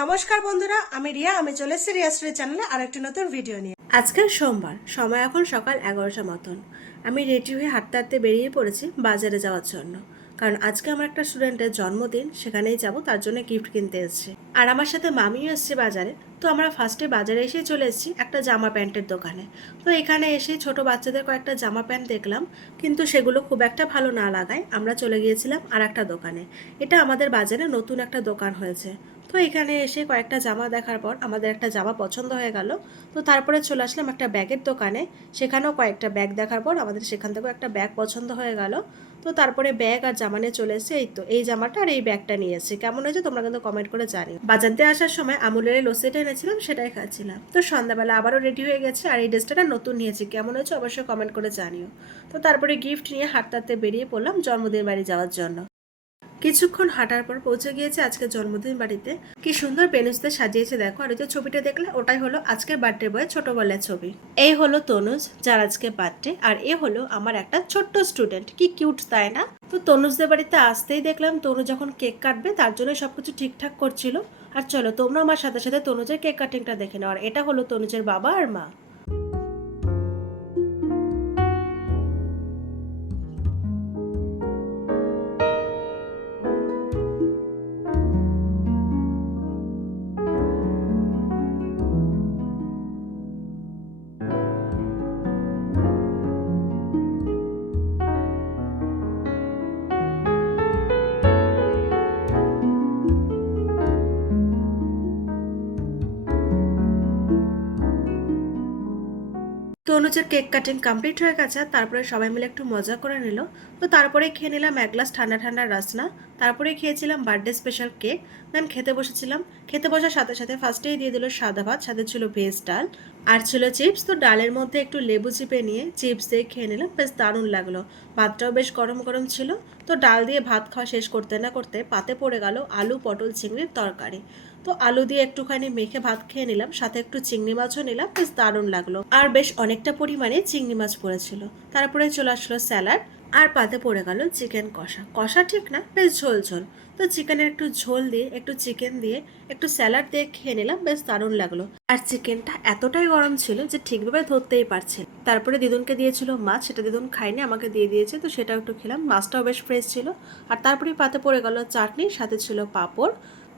নমস্কার বন্ধুরা, আমি রিয়া। আমি চলে এসেছি রিয়াশ্রী চ্যানেলে আরেকটি নতুন ভিডিও নিয়ে। আজকের সোমবার, সময় এখন সকাল 11টার মতন। আমি রেডি হয়ে হাঁটতে হাঁটতে বেরিয়ে পড়েছি বাজারে যাওয়ার জন্য, কারণ আজকে আমার একটা স্টুডেন্টের জন্মদিন, সেখানেই যাব, তার জন্য গিফট কিনতে এসেছি। আর আমার সাথে মামিও এসছে বাজারে। তো আমরা ফার্স্টে বাজারে এসেই চলে এসেছি একটা জামা প্যান্টের দোকানে। তো এখানে এসে ছোট বাচ্চাদের কয়েকটা জামা প্যান্ট দেখলাম, কিন্তু সেগুলো খুব একটা ভালো না লাগায় আমরা চলে গিয়েছিলাম আর একটা দোকানে। এটা আমাদের বাজারে নতুন একটা দোকান হয়েছে। তো এখানে এসে কয়েকটা জামা দেখার পর আমাদের একটা জামা পছন্দ হয়ে গেল। তো তারপরে চলে আসলাম একটা ব্যাগের দোকানে। সেখানেও কয়েকটা ব্যাগ দেখার পর আমাদের সেখান থেকেও একটা ব্যাগ পছন্দ হয়ে গেল। তো তারপরে ব্যাগ আর জামা নিয়ে চলে এসেছে। এই তো এই জামাটা আর এই ব্যাগটা নিয়ে এসেছি। কেমন হয়েছে তোমরা কিন্তু কমেন্ট করে জানিও। বাজার দিয়ে আসার সময় আমুলের লস্যিটা এনেছিলাম, সেটাই খাচ্ছিলাম। তো সন্ধ্যাবেলা আবারও রেডি হয়ে গেছে, আর এই ড্রেসটা নতুন নিয়েছি। কেমন হয়েছে অবশ্যই কমেন্ট করে জানিও। তো তারপরে গিফট নিয়ে হাঁটতে হাঁটতে বেরিয়ে পড়লাম জন্মদিন বাড়ি যাওয়ার জন্য। কিছুক্ষণ হাঁটার পর পৌঁছে গিয়েছে আজকে জন্মদিন বাড়িতে। কি সুন্দর বেলুনসদের সাজিয়েছে দেখো। আর ওই যে ছবিটা দেখলে, ওটাই হলো আজকের বার্থডে বয়ের ছোটবেলার ছবি। এই হলো তনুজ, যার আজকে বার্থডে। আর এ হলো আমার একটা ছোট্ট স্টুডেন্ট। কি কিউট, তাই না? তো তনুজদের বাড়িতে আসতেই দেখলাম তনু যখন কেক কাটবে তার জন্য সবকিছু ঠিকঠাক করছিল। আর চলো তোমরা আমার সাথে সাথে তনুজের কেক কাটিংটা দেখে নাও। আর এটা হলো তনুজের বাবা আর মা। তনুজের কেক কাটিং কমপ্লিট হয়ে গেছে। তারপরে সবাই মিলে একটু মজা করে নিল। তো তারপরে খেয়ে নিলাম এক গ্লাস ঠান্ডা ঠান্ডা রাসনা। তারপরে খেয়েছিলাম বার্থডে স্পেশাল কেক। দেন খেতে বসেছিলাম। খেতে বসার সাথে সাথে ফার্স্টেই দিয়ে দিল সাদা ভাত, সাথে ছিল ভেজ ডাল আর ছিল চিপস। তো ডালের মধ্যে একটু লেবু চিপে নিয়ে চিপস দিয়ে খেয়ে নিলাম, বেশ দারুণ লাগলো। ভাতটাও বেশ গরম গরম ছিল। তো ডাল দিয়ে ভাত খাওয়া শেষ করতে না করতে পাতে পড়ে গেল আলু পটল চিংড়ির তরকারি। তো আলু দিয়ে একটুখানি মেখে ভাত খেয়ে নিলাম, সাথে একটু চিংড়ি মাছও নিলাম, বেশ দারুণ লাগলো। আর বেশ অনেকটা পরিমাণে চিংড়ি মাছ পড়েছিল। তারপরে চলে আসলো স্যালাড, আর পাতে পড়ে গেল চিকেন কষা। কষা ঠিক না, বেশ ঝোল ঝোল। তো চিকেনের একটু ঝোল দিয়ে, একটু চিকেন দিয়ে, একটু স্যালাড দিয়ে খেয়ে নিলাম, বেশ দারুণ লাগলো। আর চিকেনটা এতটাই গরম ছিল যে ঠিকভাবে ধরতেই পারছে। তারপরে দিদুনকে দিয়েছিল মাছ, সেটা দিদুন খাইনি, আমাকে দিয়ে দিয়েছে। তো সেটাও একটু খেলাম, মাছটাও বেশ ফ্রেশ ছিল। আর তারপরে পাতে পড়ে গেল চাটনি, সাথে ছিল পাঁপড়।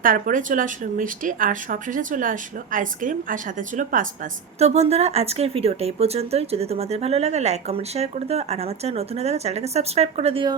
তারপরে চলে আসলো মিষ্টি, আর সবশেষে চলে আসলো আইসক্রিম, আর সাথে ছিল পাস। তো বন্ধুরা, আজকের ভিডিওটা এই পর্যন্তই। যদি তোমাদের ভালো লাগে লাইক কমেন্ট শেয়ার করে দিও, আর আমার চ্যানেল নতুন হয়ে থাকে চ্যানেলটাকে সাবস্ক্রাইব করে দিও।